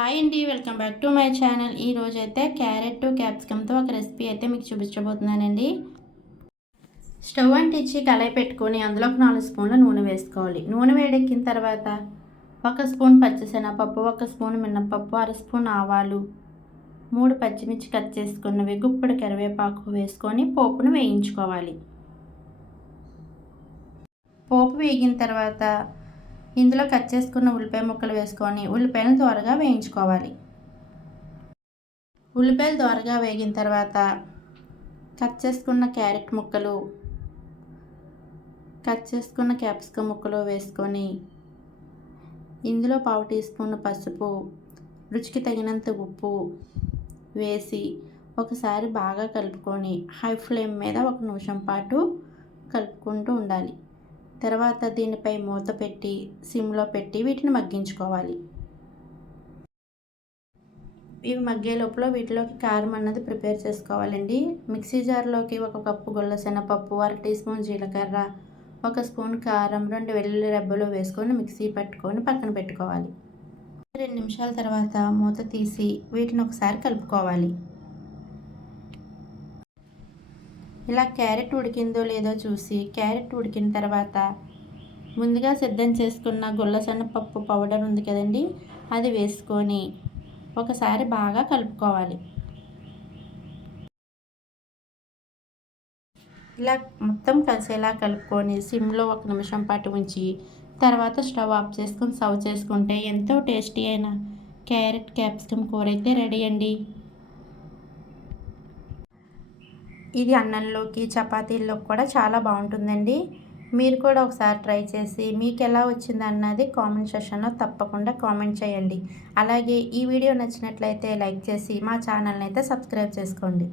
Hi అండి welcome back to my channel. ఈ రోజైతే అయితే క్యారెట్ క్యాప్సికమ్తో ఒక రెసిపీ అయితే మీకు చూపించబోతున్నానండి. స్టవ్ అంటించి కళాయి పెట్టుకొని అందులో ఒక నాలుగు స్పూన్ల నూనె వేసుకోవాలి. నూనె వేడెక్కిన తర్వాత ఒక స్పూన్ పచ్చిశనగపప్పు ఒక స్పూన్ మినప్పప్పు అర స్పూన్ ఆవాలు మూడు పచ్చిమిర్చి కట్ చేసుకున్నవి గుప్పడి కరివేపాకు వేసుకొని పోపును వేయించుకోవాలి. పోపు వేగిన తర్వాత ఇందులో కట్ చేసుకున్న ఉల్లిపాయ ముక్కలు వేసుకొని ఉల్లిపాయలు త్వరగా వేయించుకోవాలి. ఉల్లిపాయలు త్వరగా వేగిన తర్వాత కట్ చేసుకున్న క్యారెట్ ముక్కలు కట్ చేసుకున్న క్యాప్సికమ్ ముక్కలు వేసుకొని ఇందులో పావు టీ స్పూన్ పసుపు రుచికి తగినంత ఉప్పు వేసి ఒకసారి బాగా కలుపుకొని హై ఫ్లేమ్ మీద ఒక నిమిషం పాటు కలుపుకుంటూ ఉండాలి. తర్వాత దీనిపై మూత పెట్టి సిమ్లో పెట్టి వీటిని మగ్గించుకోవాలి. ఇవి మగ్గే లోపల వీటిలోకి కారం అన్నది ప్రిపేర్ చేసుకోవాలండి. మిక్సీ జార్లోకి ఒక కప్పు గుల్ల శనగపప్పు అర టీ స్పూన్ జీలకర్ర ఒక స్పూన్ కారం రెండు వెల్లుల్లి రెబ్బలు వేసుకొని మిక్సీ పట్టుకొని పక్కన పెట్టుకోవాలి. రెండు నిమిషాల తర్వాత మూత తీసి వీటిని ఒకసారి కలుపుకోవాలి. ఇలా క్యారెట్ ఉడికిందో లేదో చూసి క్యారెట్ ఉడికిన తర్వాత ముందుగా సిద్ధం చేసుకున్న గుల్ల పౌడర్ ఉంది కదండి అది వేసుకొని ఒకసారి బాగా కలుపుకోవాలి. ఇలా మొత్తం కలిసేలా కలుపుకొని సిమ్లో ఒక నిమిషం పాటు ఉంచి తర్వాత స్టవ్ ఆఫ్ చేసుకొని సర్వ్ చేసుకుంటే ఎంతో టేస్టీ అయిన క్యారెట్ క్యాప్సికమ్ కూర అయితే రెడీ అండి. ఇది అన్నంలోకి చపాతీల్లోకి కూడా చాలా బాగుంటుందండి. మీరు కూడా ఒకసారి ట్రై చేసి మీకు ఎలా వచ్చింది అన్నది కామెంట్ సెషన్లో తప్పకుండా కామెంట్ చేయండి. అలాగే ఈ వీడియో నచ్చినట్లయితే లైక్ చేసి మా ఛానల్ని అయితే సబ్స్క్రైబ్ చేసుకోండి.